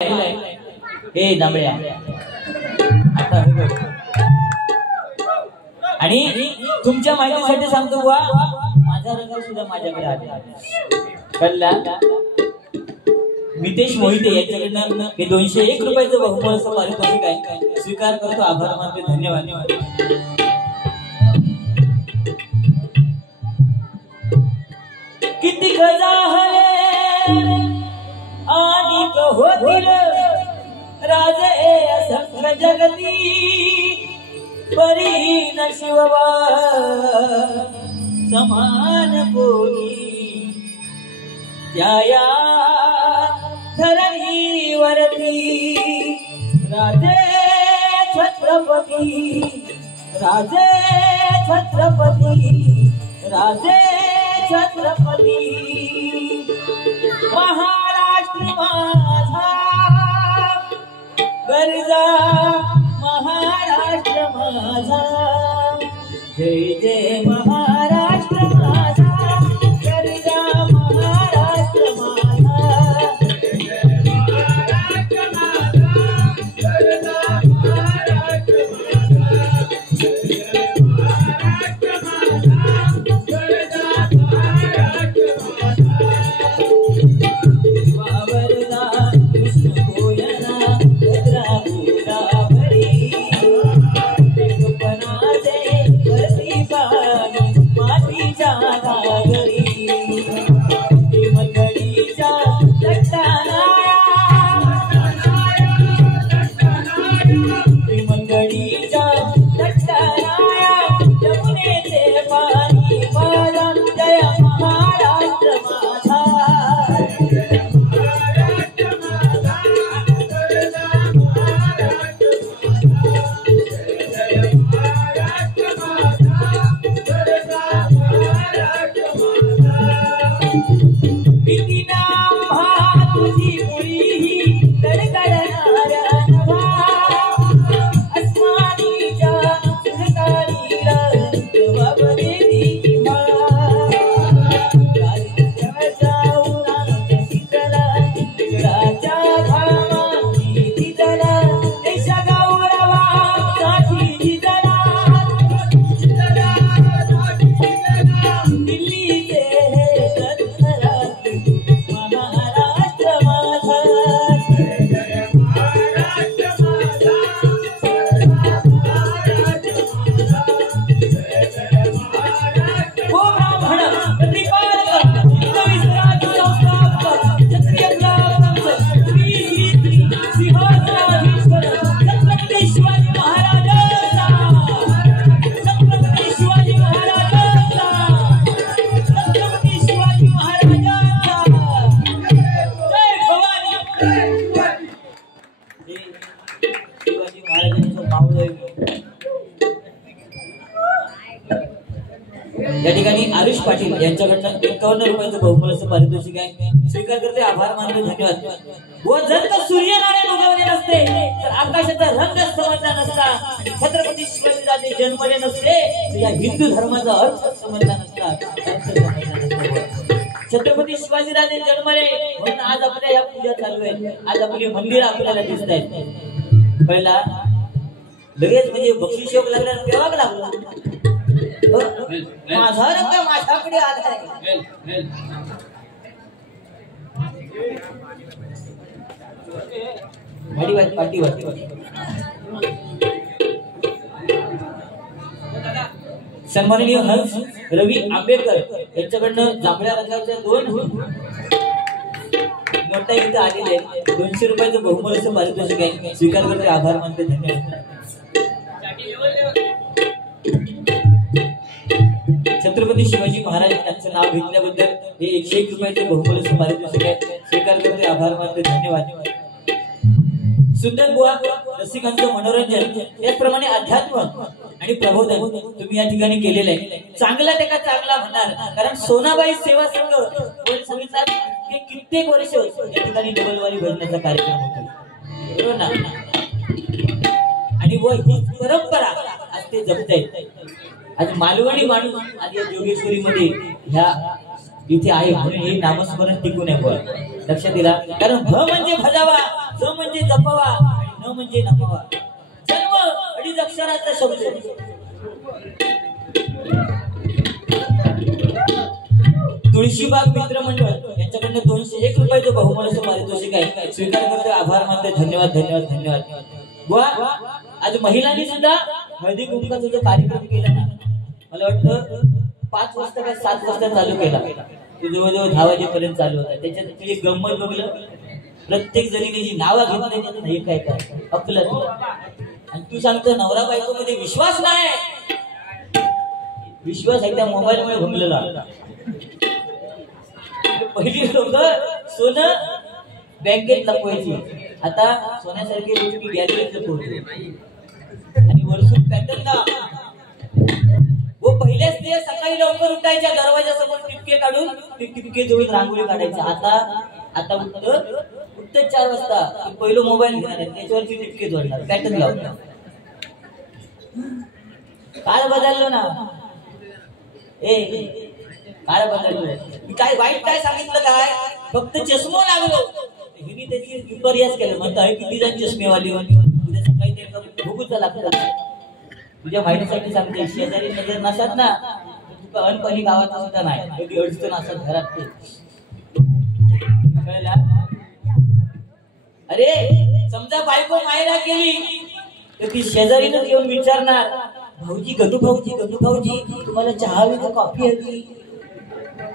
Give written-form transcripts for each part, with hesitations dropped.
हे जांभळ्या आणि तुमच्या माहितीसाठी सांगतो बुवा, माझा रंग सुद्धा माझ्याकडे आला. कळला? मितेश मोहिते यांच्याकडनं हे 201 रुपयाचं बहुमूल्य पारितोषिक आहे. स्वीकार करतो, आभार मानतो, धन्यवाद. किती गजाहले आदिक होतील राजे असंख्य जगती, परी न शिववा समान कोणी, त्या धरणी वरती राजे छत्रपती, राजे छत्रपती, राजे छत्रपती. महाराष्ट्र माझा गरजा, महाराष्ट्र माझा, जय जय महाराष्ट्र माझा, गरजा महाराष्ट्र माझा, महाराष्ट्र माझा, गरजा महाराष्ट्र माझा, महाराष्ट्र माझा, गरजा महाराष्ट्र माझा. वावरला कृष्ण गोयना भद्रा गोदावरी, पणाचे वरती पाणी मातीच्या घागरी, मंडळीच्या लट्टानाया, मंडळीच्या लट्टानाया, यमुनेचे पाणी माझा, जय महाराष्ट्र माझा. किती नाम तुझी मुळी तडतडणाऱ्या नभा, अस्मानीच्या सुरकारीला जबाबदेरी व्हा. राजाच्या उन्हात शीतला, राजा घामाची शीतला, देश गौरवासाठी शीतला, दिल्लीचे हे महाराष्ट्र माझा, महाराष्ट्र माझा, हो ब्राह्मण प्रतिपादक विश्रांत संस्थापक क्षत्रिय ब्राह्मण श्री श्री श्री सिंहासनाधीश्वर छत्रपती शिवाजी महाराजांचा, छत्रपती शिवाजी महाराजांचा, छत्रपती शिवाजी महाराजांचा. जय भवानी. शिवाजी महाराजांचं मावळ आहे. या ठिकाणी आरुष पाटील यांच्याकडनं 51 रुपयाचं बहुमूल्य पारितोषिक आहे. स्वीकार करते, आभार मानतो, धन्यवाद. व जर का सूर्यनारायण उगवले नसते तर आकाशाचा रंग समजला नसता, छत्रपती शिवाजीराजे जन्मले नसते तर या हिंदू धर्माचा अर्थ समजला नसता. छत्रपती शिवाजीराजे जन्मले म्हणून आज आपल्या या पूजा चालू आहे. आज आपली मंदिर आपल्याला दिसत आहेत. पहिला लगेच म्हणजे बक्षीस योग लागला, तेव्हा लागला माझा रंग माझ्याकडे आलाय. सन्माननीय हंस रवी आंबेडकर यांच्याकडनं जांभळ्या रंगाच्या 2 नोटा इथे आलेले आहेत. 200 रुपयाचं बहुमूल्य पारितोषिक आहे. स्वीकार करते, आभार मानते, धन्यवाद. छत्रपती शिवाजी महाराज यांचं नाव घेतल्याबद्दल हे 101 रुपयाचे बहुमूल्य पारितोषिक आहे. स्वीकार करते, आभार मानते, धन्यवाद. सुंदर बुवा रसिकांचं मनोरंजन, त्याचप्रमाणे अध्यात्म आणि प्रबोधन तुम्ही या ठिकाणी केलेलं आहे. चांगला ते का चांगला म्हणणार, कारण सोनाबाई सेवा संघ हे कित्येक वर्ष या ठिकाणी डबलवारी भजण्याचा कार्यक्रम होतो, बरोबर ना. आणि व ही परंपरा आज ते जपतायत. आज मालवणी माणूस आज या जोगेश्वरी मध्ये ह्या इथे आहे म्हणून हे नामस्मरण टिकून आहे. लक्षात दिला, कारण भ म्हणजे भजावा, ज म्हणजे नमावा. जन्म अडीच अक्षराचा शब्द. तुळशीबाग मित्र मंडळ यांच्याकडनं 201 रुपयाचं बहुमानाचं पारितोषिक आहे. स्वीकार करते, आभार मानते. धन्यवाद धन्यवाद धन्यवाद. बुवा, आज महिलांनी सुद्धा हळदी कुंकवाचा जो कार्यक्रम केला ना, मला वाटतं 5 वाजता काय 7 वाजता चालू केला, जवळजवळ 10 वाजेपर्यंत चालू होता. त्याच्यात तुझी गंमत बघलं, प्रत्येक जणीने जी नावं घेतली नाही काय काय आपलं. आणि तू सांगतो नवरा बायको मध्ये विश्वास नाही. विश्वास आहे त्या मोबाईल मुळे भंगलेला. पहिली लोक सोनं बँकेत लपवायची, आता सोन्यासारखी गोष्टी गॅलरीत लपवते आणि वरसून पॅटर्नला. व पहिल्याच ते सकाळी लवकर उठायच्या, दरवाजासमोर टिपके काढून ते टिपके जोडून रांगोळी काढायचं. आता उठत 4 वाजता पहिलं मोबाईल घेणार आहे, त्याच्यावरती टिपके जोडणार, पॅटर्न लावणार. काळ बदललो ना, काळ बदललो. काय वाईट काय सांगितलं काय, फक्त चष्मो लागलो. हिनी त्याची विपर्यास केलं, म्हणतो आहे किती जण चष्मेवाली उद्या सकाळी ते भुकूच लागतं. तुझ्या माहितीसाठी सांगते, शेजारी नजर नसत ना, तुका अनपणी गावात सुद्धा नाही, कधी अडचण असत घरात ते. कळला? अरे समजा बायको मायरा केली तर ती शेजारीनं येऊन विचारणार, भाऊजी गणू भाऊजी गणू भाऊजी तुम्हाला चहा हवी का कॉफी हवी.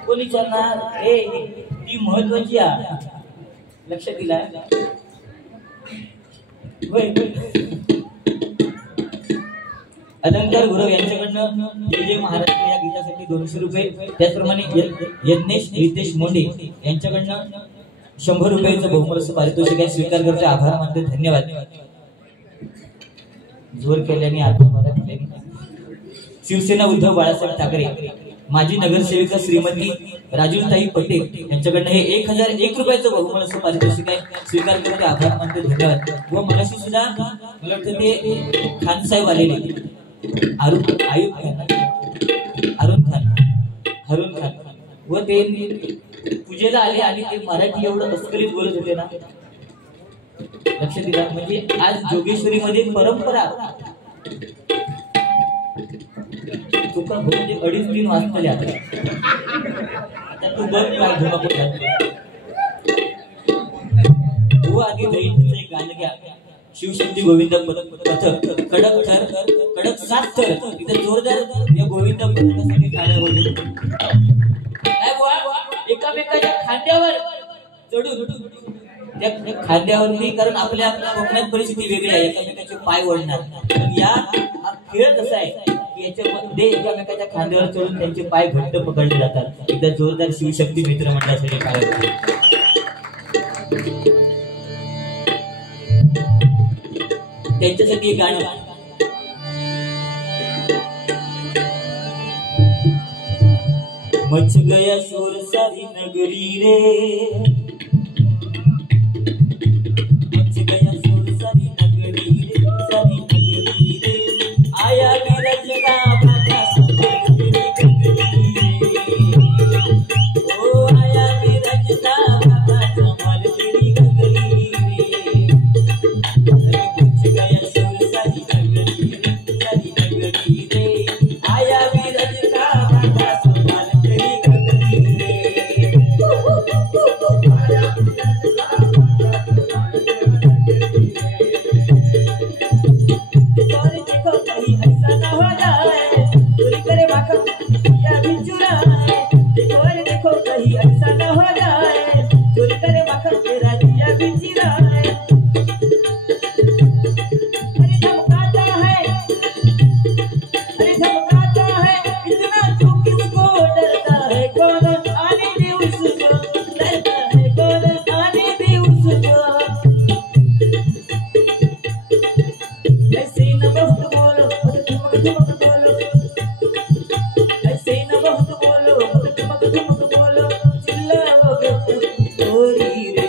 कोण विचारणार? ती महत्वाची आहे. लक्ष दिला? अलंकार गुरव यांच्याकडनं जय महाराष्ट्र या गीतासाठी 200 रुपये. त्याचप्रमाणे यज्ञेश रितेश मोंडे यांच्याकडनं 100 रुपयाचं बहुमूल्य पारितोषिक आहे. स्वीकार करते, आभार मानते. धन्यवाद. जोर केल्याने आत्मबाधा केल्याने. शिवसेना उद्धव बाळासाहेब ठाकरे माजी नगरसेविका श्रीमती राजूताई पटेल यांच्याकडनं हे 1001 रुपयाचं बहुमूल्य पारितोषिक आहे. स्वीकार करते, आभार मानते. धन्यवाद. व मगाशी सुद्धा मला वाटतं ते खान साहेब आलेले, अरुण खान व ते पूजेला आले आणि ते मराठी एवढं अस्खलित बोलत होते ना, लक्ष दिला. म्हणजे आज जोगेश्वरी मध्ये परंपरा तुका म्हणजे 2:30-3 वाजता आता तू बघ काय धुमाकूळ. तू आधी दैनचं एक गाणं घ्या, शिवशक्ती गोविंद पथक कडक थर कडक 7 थर. इथे जोरदार या गोविंद पथकासाठी टाळ्या होईल. एकामेकाच्या खांद्यावर चढून त्या खांद्यावरती, कारण आपल्या कोकणात परिस्थिती वेगळी आहे, एकामेकाचे पाय ओढणार. पण हा खेळ कसा आहे की याच्यामध्ये एकामेकाच्या खांद्यावर चढून त्यांचे पाय घट्ट पकडले जातात. एकदा जोरदार शिवशक्ती मित्र मंडळासाठी टाळ्या. त्यांच्यासाठी एक गाणं. मच गया शोर सारी नगरी रे, मच गया शोर सारी नगरी रे, सारी नगरी रे. आया बिरज का भाटा संभाल तेरी गगरी रे, ओ आया बिरज का भाटा संभाल तेरी गगरी रे. मच गया शोर सारी नगरी रे, सारी नगरी रे. आया बिरज का भाटा संभाल तेरी गगरी रे. देखो कहीं ऐसा ना हो जाए, चोरी करे माखन या भी चुराए. देखो कहीं ऐसा ना हो जाए, चोरी करे माखन तेरा दिया भी चुराए. अरे धमकाता है इतना तू किसको डरता है, कौन आने दे उसको, डरता है कौन आने दे उसको. ऐसे न बहुत बोलो ठुमक बोलो, ऐसे न बहुत बोलो ठुमक बोलो, चिल्लाओगे तो चोरी रे.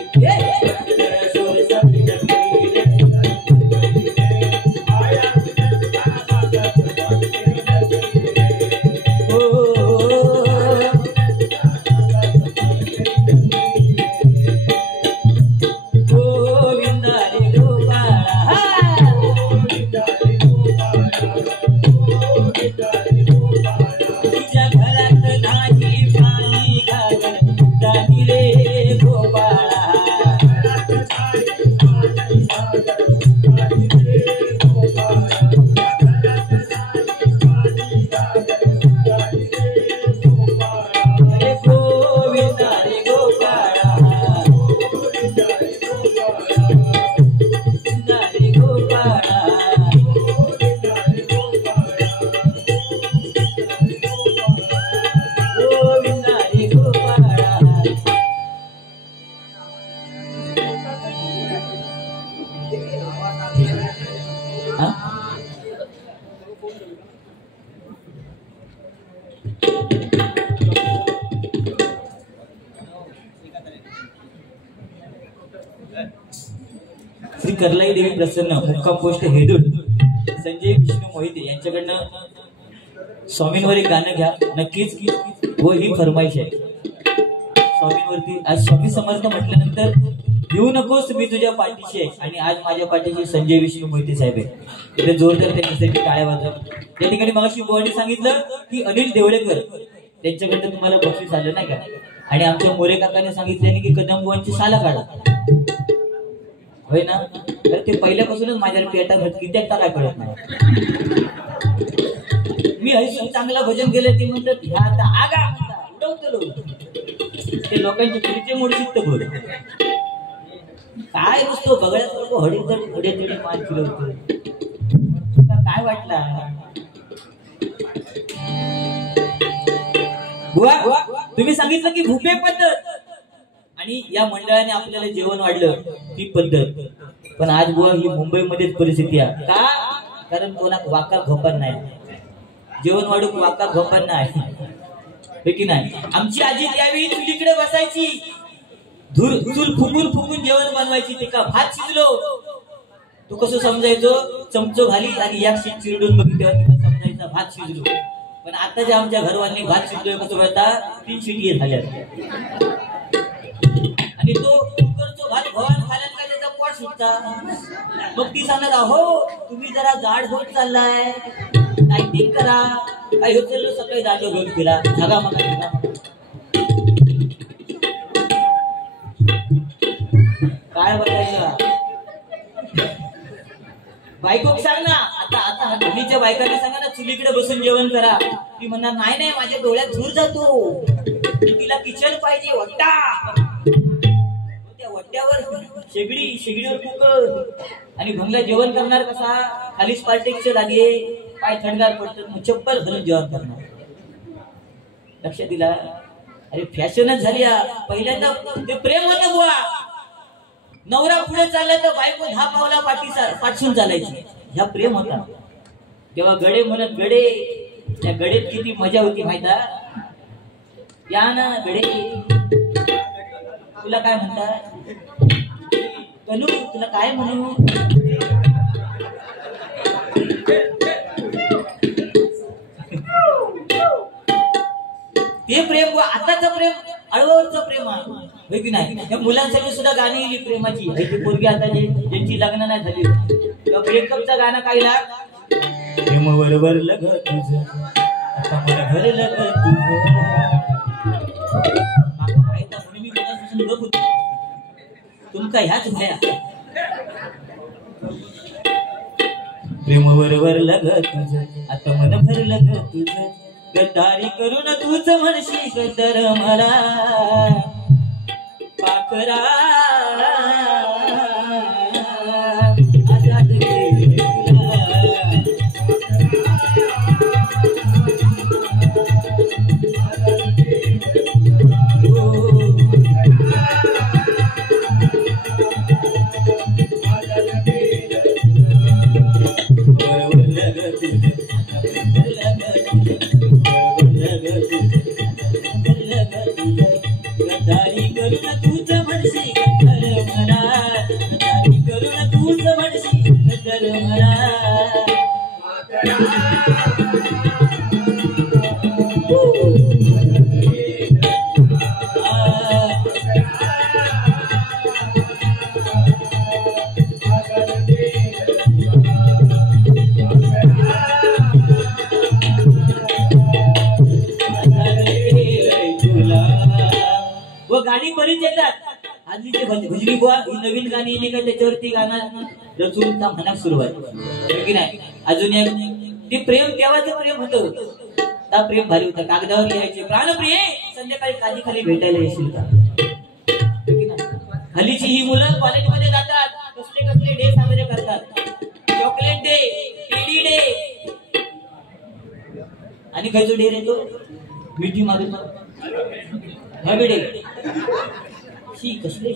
श्री करलाई देवी प्रसन्न मुक्काम पोस्ट हेदूर संजय विष्णू मोहिते यांच्याकडनं स्वामींवर एक गाणं घ्या नक्कीच व ही फरमाईश आहे स्वामींवरती। आज स्वामी समर्थ म्हटल्यानंतर येऊ नकोस मी तुझ्या पाठीशी आहे आणि आज माझ्या पाठीशी संजय विष्णू मोहिते साहेब आहे। इथे जोरदार त्यांच्यासाठी टाळ्या वाजवा। त्या ठिकाणी मगाशी बोवानी सांगितलं की अनिल देवळेकर त्यांच्याकडनं तुम्हाला बक्षीस आलं नाही का आणि आमच्या मोरे काकाने सांगितलं की कदम बुवांची साला काढा होय ना। तर ते पहिल्यापासूनच माझ्यावर पेटा घट किती काय कळत नाही। मी हसून चांगला भजन केलं ते म्हणतात ह्या आता आगा उडवतो ते लोकांची पुढचे मोडचित्त बोल काय नुसतं बघण्यासारखं हडे मान फिरवतो काय वाटला बुवा तुम्ही सांगितलं की भुपे पद्धत आणि या मंडळाने आपल्याला जेवण वाढलं ती पद्धत पण आज बुवा ही मुंबईमध्येच परिस्थिती आहे का कारण कोणा वाका घोपण नाही जेवण वाढूक वाका घोपण नाही की नाही। आमची आजी त्यावेळी चुलीकडे बसायची चूल फुकून जेवण बनवायची ते का भात शिजलो तू कसं समजायचो चमचो घाली आणि या शीट चिरडून बघितल्यावर तिला समजायचा भात शिजलो पण आता जे आमच्या घरवाल्यांनी भात शिजलोय कसं कळता 3 शिटी झाल्या आणि तो कुकरचा भात भवान खाल्यान का त्याचा पोट सुटता मग ती सांगत अहो तुम्ही जरा जाड होत चाललाय डायटिंग करा काय होत चाललो सकाळी जाडो घेऊन फिरा धागा मगा काय बघायचं बायको सांग ना आता आता धनीच्या बायकांना सांगा ना चुलीकडे बसून जेवण करा ती म्हणणार नाही नाही माझ्या डोळ्यात धूर जातो तिला किचन पाहिजे वट्टा त्या वट्ट्यावर शेगडीवर कुकर आणि भंगला जेवण करणार कसा खाली स्पार्टेक्सचे लागे पाय थंडगार पडतात मग चप्पल घालून जेवण करणार लक्ष दिला अरे फॅशनच झाली पहिल्यांदा ते प्रेम होतं बुवा नवरा पुढे चालला तर बायको 10 पावला पाठसून चालायची ह्या प्रेम होता तेव्हा गडे म्हणत गडे त्या गडेत किती मजा होती माहिती या ना गडे तुला काय म्हणतात तनू तुला काय म्हणू ते प्रेम आताचं प्रेम अळवावरचं प्रेम आहे की नाही। या मुलांसाठी सुद्धा गाणी लिहिली प्रेमाची ती पोरगी आता ज्यांची लग्न नाही झाली तेव्हा ब्रेकअपचा गाणं काय लाग प्रेम वरवर लग तुझं आता मला घर लग तुझं म्हणून मी मनापासून गप होतो तुमका ह्याच भया प्रेम वरवर लग तुझं आता मन भर लग तुझं गद्दारी करून तूच म्हणशी गद्दार मला पाखरा आजाद केले गाणी बरीच येतात आधीचे भजनी बुवा ही नवीन गाणी येली का त्याच्यावरती गाणं रचून म्हणाक सुरुवात की नाही। अजून एक ते प्रेम तेव्हाचं प्रेम होतं त्या प्रेम भारी होतं कागदावर लिहायचे प्राणप्रिय संध्याकाळी काजी खाली भेटायला येशील का हल्लीची ही मुलं कॉलेजमध्ये जातात कसले डे साजरे करतात चॉकलेट डे टेडी डे आणि खायचो डे रे तो मिठी मारून डे शी कसले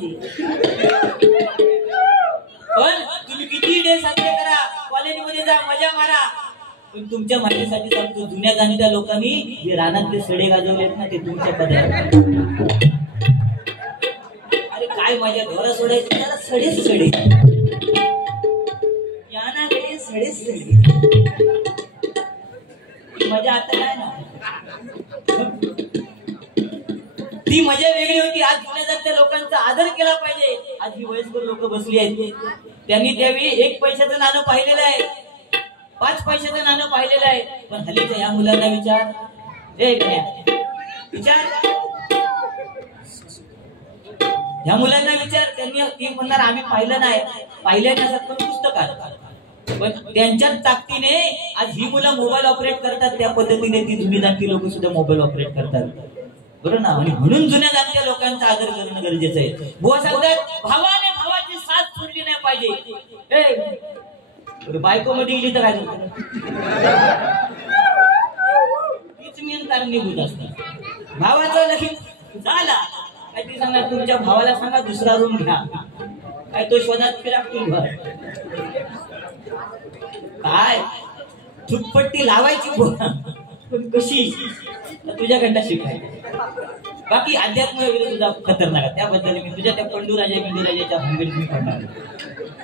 पण तुम्ही किती डे साजरे करा कॉलेजमध्ये जा मजा मारा पण तुमच्या माहितीसाठी सांगतो जुन्या गाणीच्या लोकांनी जे रानातले सडे गाजवलेत ना ते तुमच्या पदरात अरे काय माझ्या घरा सोडायचं त्याला सडेच सडे ती मजा वेगळी होती. आज जुन्या जागच्या लोकांचा आदर केला पाहिजे. आज ही वयस्कर लोक बसली आहेत, त्यांनी त्यावेळी 1 पैशाचं नाणं पाहिलेलं आहे, 5 पैशाचं नाणं पाहिलेलं आहे. पण हल्लीच्या या मुलांना विचार, विचार ह्या मुलांना विचार, त्यांनी ती म्हणणार आम्ही पाहिलं नाही, पाहिलं नसत पण पुस्तकात. पण त्यांच्याच ताकदीने आज ही मुलं मोबाईल ऑपरेट करतात. त्या पद्धतीने ती जुनी जाणती लोक सुद्धा मोबाईल ऑपरेट करतात, बरोबर ना. आणि म्हणून जुन्या जाणत्या लोकांचा आदर करणं गरजेचं आहे. बुवा सांगतात भावाने भावाची साथ सोडली नाही पाहिजे. बायको मध्ये गेली तर काय तीच मेन कारणीभूत असतात. भावाचं लगीन झाला काय ती सांगा, तुमच्या भावाला सांगा दुसरा रूम घ्या, काय तो शोधात फिरा काय थुटपट्टी लावायची पण कशी तुझ्याकडनं शिकायची. बाकी अध्यात्म वगैरे तुझा खतरनाक आहे, त्याबद्दल मी तुझ्या त्या पंडूराजाच्या भानगडीत मी पडणार.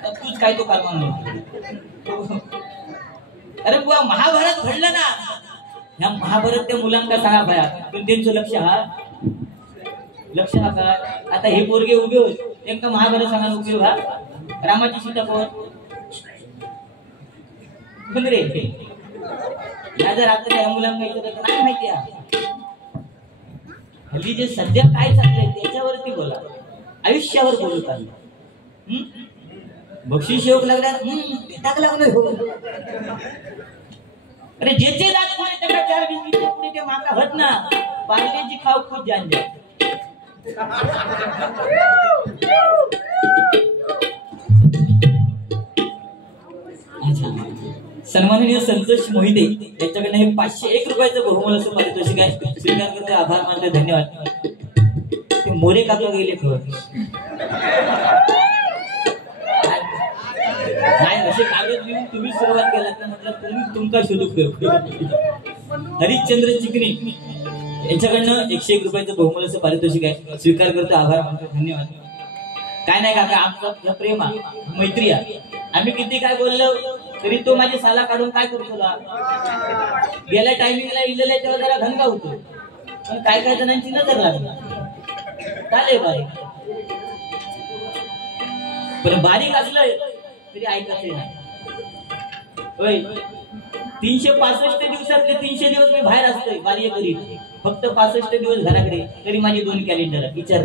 तूच काय तो कालमान म्हणतो. अरे बुवा महाभारत घडलं ना, ह्या महाभारत त्या मुलांना सांगा भया, पण त्यांचं लक्ष हा काय. आता हे पोरगे उभे होत त्यांना महाभारत सांगा उपयोग हा. रामाची सीता कोण रे, या जर आता या मुलांना नाही माहिती आहे. हल्ली जे सध्या काय चाललंय त्याच्यावरती बोला, आयुष्यावर बोलत आहे. बक्षीस योग लागला टाक लागलं. अरे ज्याचे दात पुढे त्याला 4 बिस्किटच्या पुढे ते मागा होत ना, पाहिलेची खाऊ खूप जाण द्या. सन्माननीय संतोष मोहिते यांच्याकडनं हे 501 रुपयाचं बहुमूल्य असं पारितोषिक आहे. स्वीकार करते, आभार मानते, धन्यवाद. ते मोरे काका गेले खबर नाही, असे कागद लिहून तुम्ही सुरुवात केला तर म्हटलं तुम्ही तुमका शोधू. हरिश्चंद्र चिकणी यांच्याकडनं 101 रुपयाचं बहुमूल्य असं पारितोषिक आहे. स्वीकार करते, आभार मानते, धन्यवाद. काय नाही काका, आमचा प्रेम आहे, मैत्री आहे. आम्ही किती काय बोललो तरी तो माझे साला काढून काय करू तुला. गेल्या टायमिंगला इलेल्या तेव्हा जरा घनगा होतो, पण काय काय जणांची नजर लागली. चालेल बारीक, पण बारीक असलं तरी ऐकायचं नाही. होय 365 दिवसातले 300 दिवस मी बाहेर असतोय बारीक करीत, फक्त 65 दिवस घराकडे, तरी माझी 2 कॅलेंडर विचार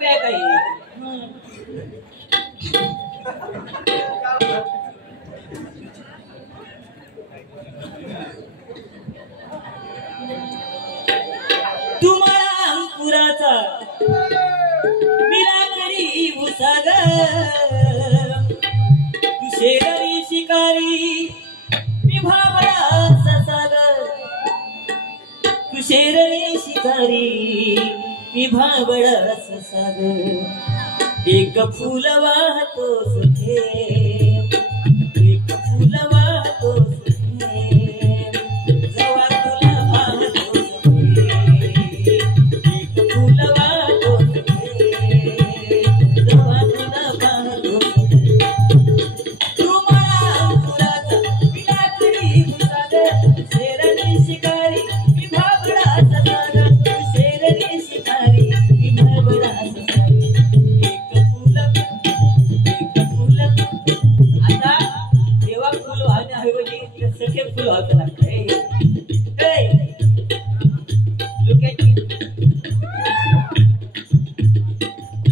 आहे काही. तुम्हाला अंकुराचा मिला करी उसाग, तू शेरणी शिकारी मी भाबडा ससाग, तू शेरणी शिकारी मी भाबडा ससाग. एक फूल वाहतो सुखे, एक फूल वाहतो सुखे, जवा तुला वाहतो सुखे, एक फूल वाहतो सुखे, जवा तुला वाहतो सुखे. तुम्हाला अंकुराचा विलाकडी मुसाग, शेरणी शिकारी मी भाबडा ससाग, शेरणी शिकारी मी भाबडा ससाग. आता देवा फुल वाहण्याऐवजी सखे फुल व्हावं लागतंय.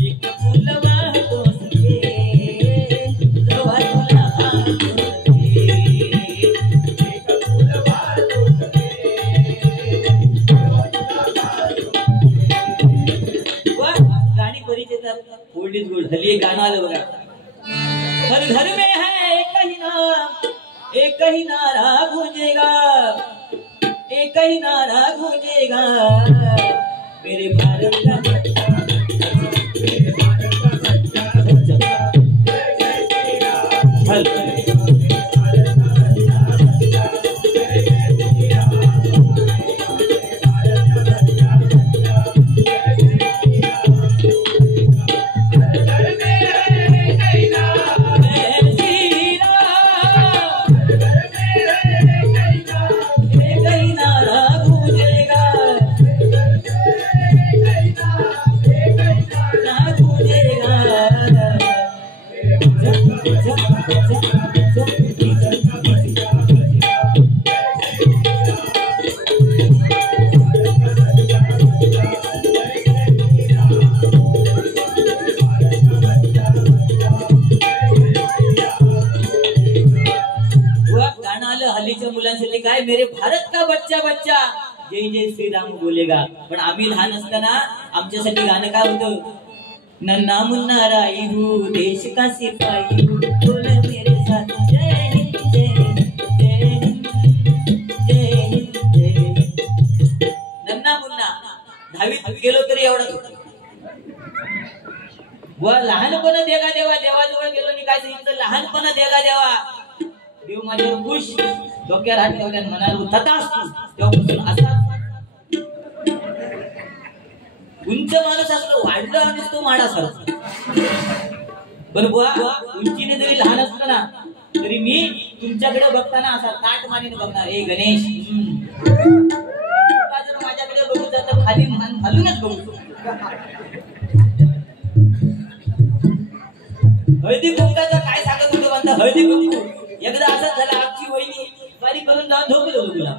एक फुल वाहतो सखे, जवा तुला वाहतो सखे, एक फुल वाहतो सखे, जवा तुला वाहतो. गाणी परिचयात ओल्ड इज गुड हल्ली एक गाणं आलं बघा. हर घर में है एक ही नारा गूंजेगा, एक ही नारा गूंजेगा, मेरे भारत का मेरे भारत का हल्लीच्या मुलांसाठी काय मेरे भारत का बच्चा बच्चा जय जय श्रीराम बोलेगा. पण आम्ही लहान असताना आमच्यासाठी गाणं काय होतं, नन्ना मुन्ना राई हूँ देश का सिपाही हूँ बोल मेरे साथ जय हिंद जय हिंद जय हिंद जय हिंद जय हिंद. नन्ना मुन्ना 10वीत गेलो तरी एवढंच होतं. व लहानपणा देगा देवा देवाजवळ गेलो आणि काय सांगितलं, लहानपणा देगा देवा देव माझ्यावर खुश, डोक्यावर हात ठेवल्यान म्हणाल तथास्तु. तेव्हापासून असा उंच माणूस असतो, वाढला आणि तो माडा सारखा. पण बुवा उंचीने जरी लहान असतो ना तरी मी तुमच्याकडे बघताना असा ताट मानेने बघणार. ए गणेश जर माझ्याकडे बघू जात खाली मान घालूनच बघू. हळदी कुंकाचं काय सांगत होतो म्हणता, हळदी कुंकू एकदा असंच झालं, आमची वहिनी बारी करून जाऊन झोपलो तुला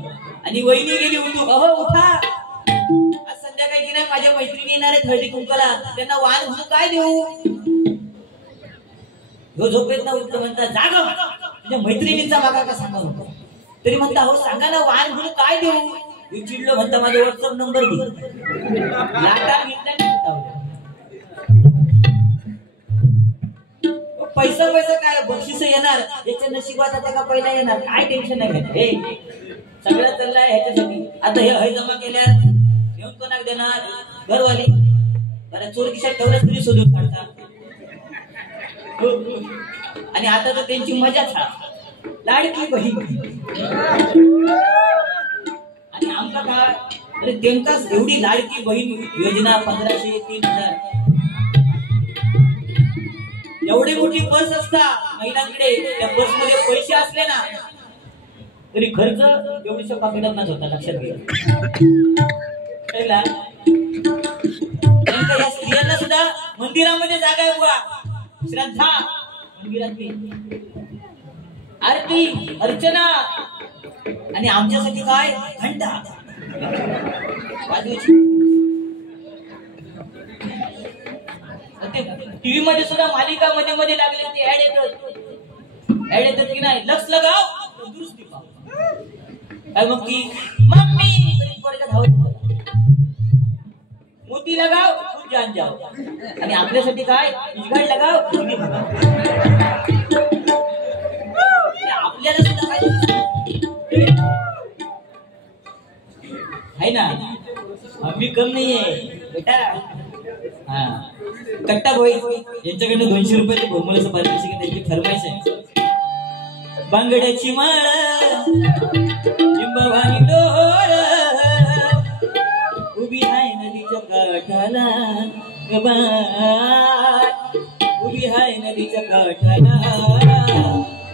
आणि वहिनी गेली उठू, अहो उठा आज संध्याकाळी की नाही माझ्या मैत्रिणी येणार आहेत हळदी कुंकाला, त्यांना वाण म्हणून काय देऊ. हो झोपेत ना उठतो म्हणता, जाग म्हणजे मैत्रिणींचा मागा का सांगा होता तरी म्हणता, हो सांगा ना वाण म्हणून काय देऊ. मी चिडलो म्हणता, माझा व्हॉट्सअप नंबर दे. लाटा घेतला पैसा पैसा काय बक्षीस येणार याच्या नशिबात आता का पहिला येणार, काय टेन्शन नाही घेत. हे सगळं चाललंय ह्याच्यासाठी. आता हे जमा केल्यावर घेऊन कोणाक देणार, घरवाले बरं चोर खिशात ठेवलं तरी शोधून काढतात. आणि आता तर त्यांची मजाच लाडकी बहीण. आणि आमचा काय अरे त्यांचाच एवढी लाडकी बहीण योजना 1500 3000 एवढी मोठी बस असता महिलांकडे. त्या बस मध्ये पैसे असले ना तरी खर्च एवढीशा पाकिटातच होता. लक्षात घ्या या स्त्रियांना सुद्धा मंदिरामध्ये जागा आहे बुवा. श्रद्धा मंदिरातली आरती अर्चना आणि आमच्यासाठी काय घंटा टीव्ही मध्ये सुद्धा मालिका मध्ये मध्ये लागले ते ऍड येतात की नाही, लक्ष लगाव दुरुस्ती काय मग ती मम्मी मोती लगाव खुद जान जाओ. आणि आपल्यासाठी काय इजगाड लगाव आपल्याला सुद्धा काय आहे ना, आम्ही कम नाहीये बेटा. हा कट्टा भाई यांच्याकडनं 200 रुपयाचे बहुमूल्याचं पारितोषिक त्यांची फरमाईश आहे. बांगड्याची माळ लिंबावानी डोळ उभी आहे नदीच्या काठाला, उभी आहे नदीच्या काठाला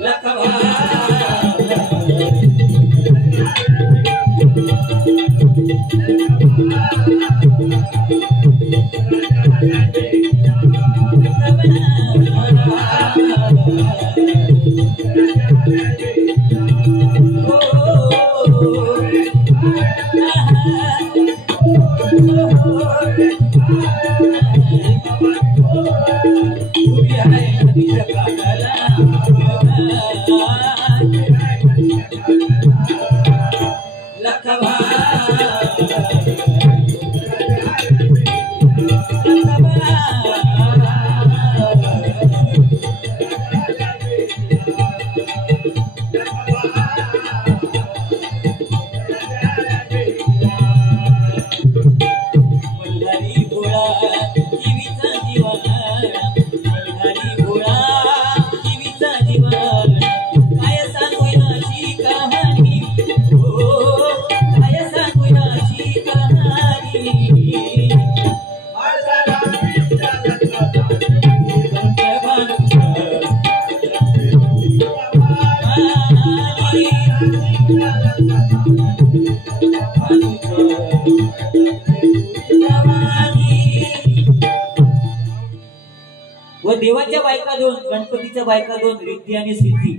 लखवा. काय व देवाच्या बायका दोन, गणपतीच्या बायका दोन, रिद्धी आणि सिद्धी.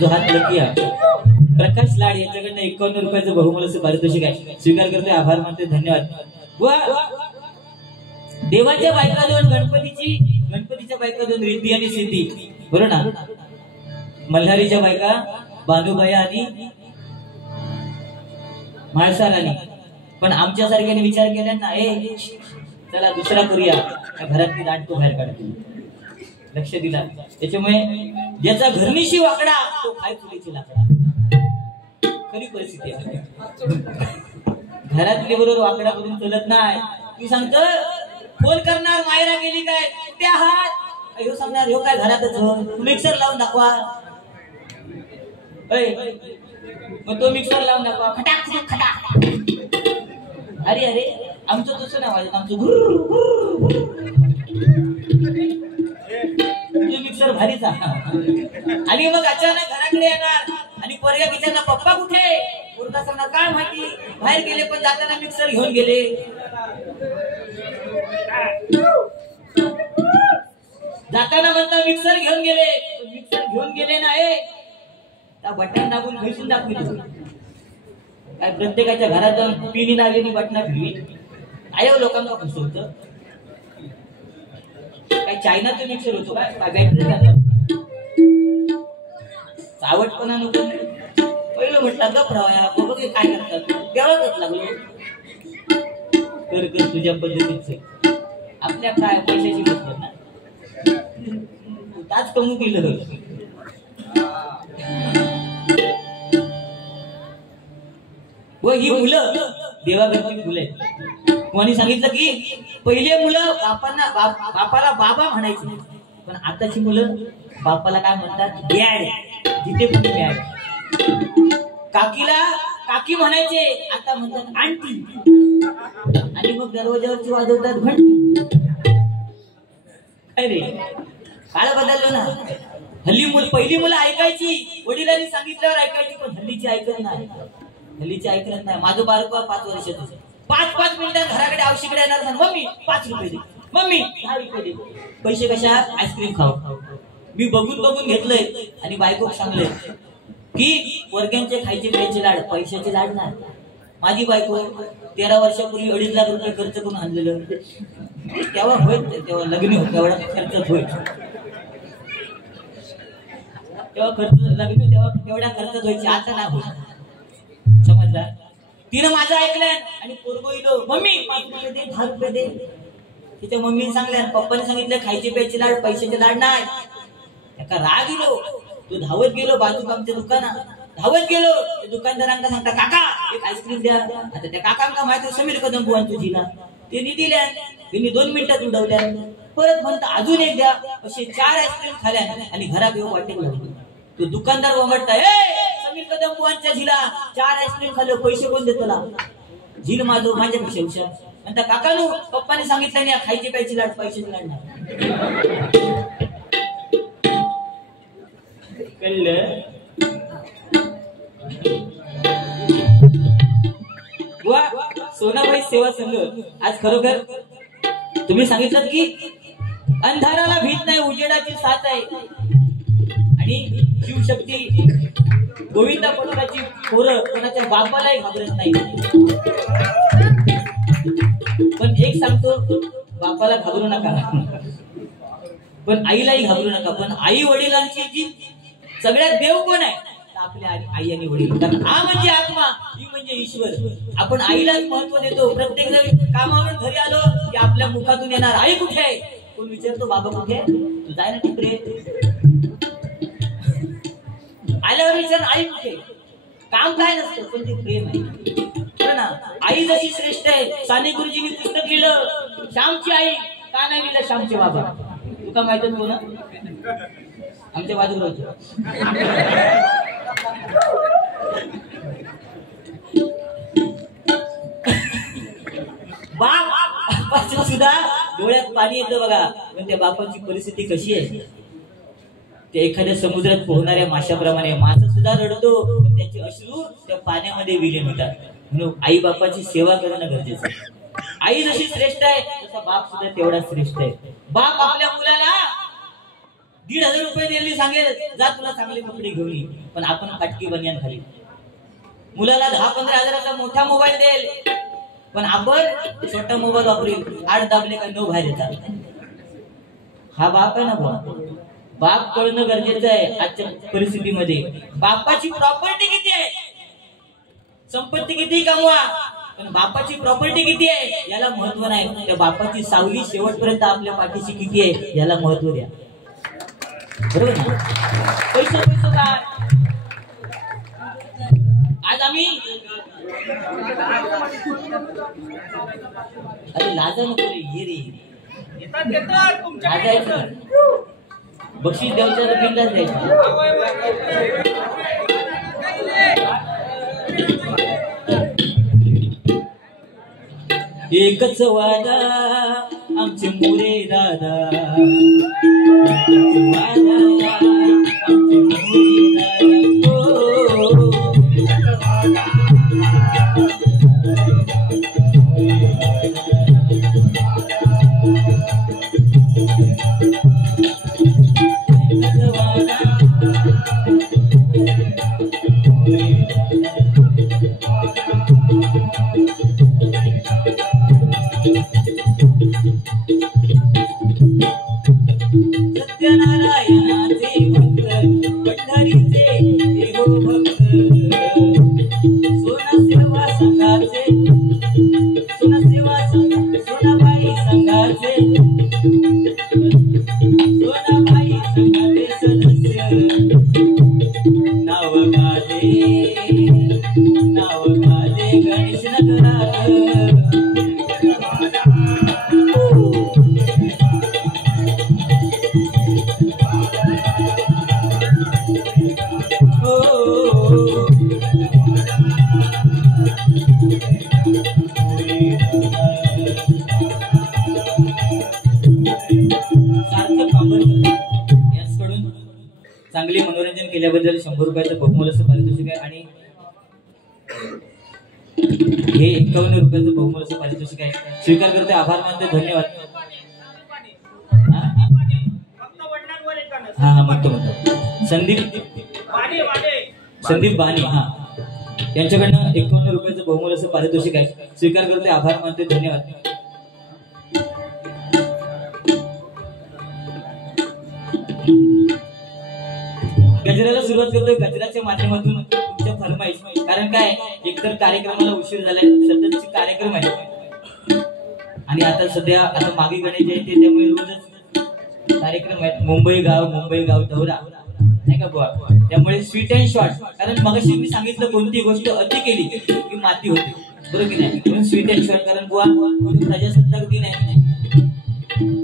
जो हात लकी आहे प्रकाश लाड यांच्याकडनं 51 रुपयाचं बहुमूल्य पारितोषिक आहे. स्वीकार करतोय, आभार मानतोय, धन्यवाद. व देवाच्या बायका दोन, गणपतीच्या बायका दोन, रिद्धी आणि सिद्धी, बरोबर ना. मल्हारीच्या बायका बांधूबाया आणि म्हाळसाराणी. पण आमच्या सारख्याने विचार केला ना, चला दुसरा करूया, घरातली दाट तो बाहेर काढतील, लक्ष दिला. त्याच्यामुळे ज्याचा घरनीशी वाकडा तो खाय चुलीची लाकडा. खरी परिस्थिती आहे. घरातली बरोबर वाकडा करून चलत नाही. तू सांगतो फोन करणार, मायरा गेली काय, कुठे आहात, ह्यो सांगणार ह्यो काय घरातच, मिक्सर लावून दाखवा. मग तो मिक्सर लावून दाखवा, खटाक खटाक. अरे अरे आमचं तसं नाही वाजत, आमचं मिक्सर भारीचा. आणि मग अचानक घराकडे येणार आणि पोरग्या विचारणार पप्पा कुठे, पोरगा सांगणार काय माहिती बाहेर गेले, पण जाताना मिक्सर घेऊन गेले. जाताना म्हणता मिक्सर घेऊन गेले, मिक्सर घेऊन गेले नाही, त्या बटन दाबून भेसून दाखविलं. काय प्रत्येकाच्या घरात जाऊन पिनी नावेनी बटना फिरवी आयो लोकांना फसवत. काय चायनाचं मिक्सर होतो काय, बॅटरी घालतात, चावटपणा नको. पहिलं म्हटलं गप राहा, बघ काय करतात, तेव्हाच लागलो. कर कर तुझ्या पद्धतीचं, आपल्या काय पैशाची बसतात ना, ताच कमू केलं. व ही मुलं देवाघरची मुलं आहेत. कोणी सांगितलं की पहिले मुलं बापाला बाबा म्हणायचे, पण आताची मुलं बापाला काय म्हणतात, डॅड. जिथे कुठे डॅड. काकीला काकी म्हणायचे, आता म्हणतात आंटी. आणि मग दरवाजावरची वाजवतात घंटी. काय रे, काळ बदललो ना. हल्ली पहिली मुलं ऐकायची, वडिलांनी सांगितल्यावर ऐकायची, पण हल्लीची ऐकत नाही. हल्लीची ऐकत नाही. माझं बारको 5 वर्षाचं, 5 मिनिटात घराकडे आवश्यकडे येणार, मम्मी 5 रुपये दे, मम्मी 10 रुपये दे. पैसे कशा, आईस्क्रीम खाऊ. मी बघून घेतलंय आणि बायकोक सांगलंय की वर्ग्यांचे खायचे प्यायचे लाड, पैशाचे लाड नाही. माझी बायको 13 वर्षापूर्वी 2.5 लाख रुपये खर्च करून आणलेलं. तेव्हा होय, तेव्हा लग्न होत, तेवढा खर्च होय, तेव्हा खर्च लग्न तेवढ्या खर्चात व्हायची, आता नाही होत. समजला. तिनं माझं ऐकलं आणि पोरगो इलो, मम्मी 5 रुपये दे, 10 रुपये दे. तिच्या मम्मीने सांगलं, पप्पाने सांगितलं खायचे प्यायचे लाड, पैशाचे लाड नाही. त्याका राग इलो, तो धावत गेलो बाजूक आमच्या दुकानात, धावत गेलो. दुकानदारांना सांगता काका एक आईस्क्रीम द्या. आता त्या काकांना माहिती समीर कदम बुवान तुझीला, त्यांनी दिल्या. त्यांनी 2 मिनिटात उडवल्या. परत म्हणता अजून एक द्या. असे 4 आईस्क्रीम खाल्या आणि घरात येऊ वाटेल लागली. तो दुकानदार ओरडता, समीर कदम बुवांच्या झिला 4 आईस्क्रीम खाल्लं, पैसे कोण देत तुला. झील माझ्यापेक्षा हुशार. म्हणता काकानू पप्पाने सांगितलं नाही खायची प्यायची लाड, पैशाची लाड नाही. कळलं. सोनाबाई सेवा संघ आज खरोखर तुम्ही सांगितलं की अंधाराला भीत नाही, उजेडाची साथ आहे. आणि शिवशक्ती गोविंदा पटलाची पोरं कोणाच्या बापालाही घाबरत नाही. पण एक सांगतो, बापाला घाबरू नका, पण आईलाही घाबरू नका. पण आई वडिलांची जी सगळ्यात देव कोण आहे, आपल्या आई आणि वडील. कारण हा म्हणजे आत्मा, ही म्हणजे ईश्वर. आपण आईलाच महत्व देतो. प्रत्येक जण कामावरून घरी आलो की आपल्या मुखातून येणार आई कुठे आहे, कोण विचारतो बाबा कुठे, तू जाय ना टिपरे. आल्यावर विचार आई कुठे. काम काय नसतं, पण ते प्रेम आहे ना. आई जशी श्रेष्ठ आहे, साने गुरुजींनी पुस्तक लिहिलं, श्यामची आई का नाही लिहिलं श्यामचे बाबा. तुका माहित कोण, आमच्या बाजूला बाप सुद्धा डोळ्यात पाणी येतं बघा. पण त्या बापाची परिस्थिती कशी आहे, ते एखाद्या समुद्रात पोहणाऱ्या माशाप्रमाणे. मासा सुद्धा रडतो, पण त्याचे अश्रू त्या पाण्यामध्ये विलीन होतात. म्हणून आई बापाची सेवा करणं गरजेचं आहे. आई जशी श्रेष्ठ आहे तसा बाप सुद्धा तेवढा श्रेष्ठ आहे. बाप आपल्या मुलाला 1,500 रुपये द्यायला सांगेल, जा तुला चांगले कपडे घेऊन ये, पण आपण फाटकी बनियान खाली. मुलाला 10-15 हजाराचा मोठा मोबाईल देईल, पण आपण छोटा मोबाईल वापरेल, 8 दाबले का 9 बाहेर येतात. हा बाप आहे ना भाऊ. बाप कळणं गरजेचं आहे आजच्या परिस्थितीमध्ये. बापाची प्रॉपर्टी किती आहे, संपत्ती किती कमवा, पण बापाची प्रॉपर्टी किती आहे याला महत्व नाही. त्या बापाची सावली शेवटपर्यंत आपल्या पाठीशी किती आहे याला महत्व द्या. बरोबर ना? पैसा काय आज आम्ही अरे लाजा नको रे, ये रे बक्षीस द्यायचं बिंदास द्यायचं. एकच वादा आमचे मोरे दादा, एकच वादा आमचे मोरे दादा. सत्यनारायणाचे भक्त पंढरीचे देव भक्त, सोना सेवा संघाचे, सोना सेवा संघ, सोनाबाई संघाचे, सोनाबाई संघाचे सदस्य. नाव गाले गणेश नगरात. चांगले मनोरंजन केल्याबद्दल 100 रुपयाचं बहुमूल्य असं पारितोषिक आहे. आणि हे 51 रुपयाचं बहुमूल्य असं पारितोषिक आहे. स्वीकार करते, आभार मानते, धन्यवाद. हा म्हणतो संदीप बाणी, हा यांच्याकडनं 51 रुपयाचं बहुमूल्य असं पारितोषिक आहे. स्वीकार करते, आभार मानते, धन्यवाद. गजराला सुरुवात करतोय गजराच्या माध्यमातून तुमच्या फरमाईश. कारण काय, एकतर कार्यक्रमाला उशीर झालाय, सततचे कार्यक्रम आहेत आणि आता सध्या आता मागे गणेश जयंती, त्यामुळे रोजच कार्यक्रम आहेत. मुंबई गाव दौरा नाही का बुवा, त्यामुळे स्वीट अँड शॉर्ट. कारण मगाशी मी सांगितलं कोणती गोष्ट अति केली की माती होते, बरोबर की नाही, म्हणून स्वीट अँड शॉर्ट. कारण बुवा प्रजासत्ताक दिन आहे,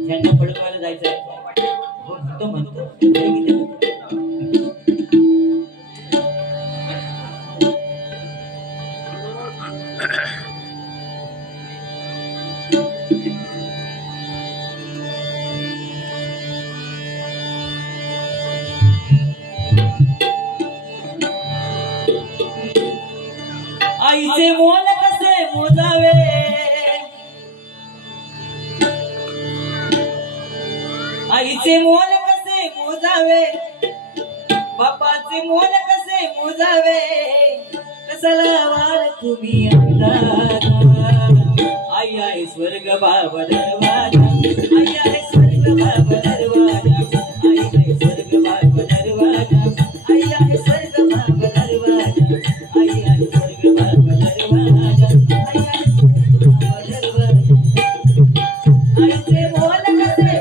त्यांना फडकवायला जायचं आहे. म्हणतो आईचे मोल कसे मोजावे, आईचे मोल कसे मोजावे, बापाचे मोल कसे मोजावे, कसाला वार तुम्ही आई आहे स्वर्ग बाबा दरवाजा, आई आहे स्वर्ग बाबा दरवाजा, आई आहे स्वर्ग बाबा दरवाजा, आई आहे स्वर्ग बाबा दरवाजा, आई आहे स्वर्ग बाबा दरवाजा, आई आहे स्वर्ग बाबा दरवाजा. आईचे मोल कसे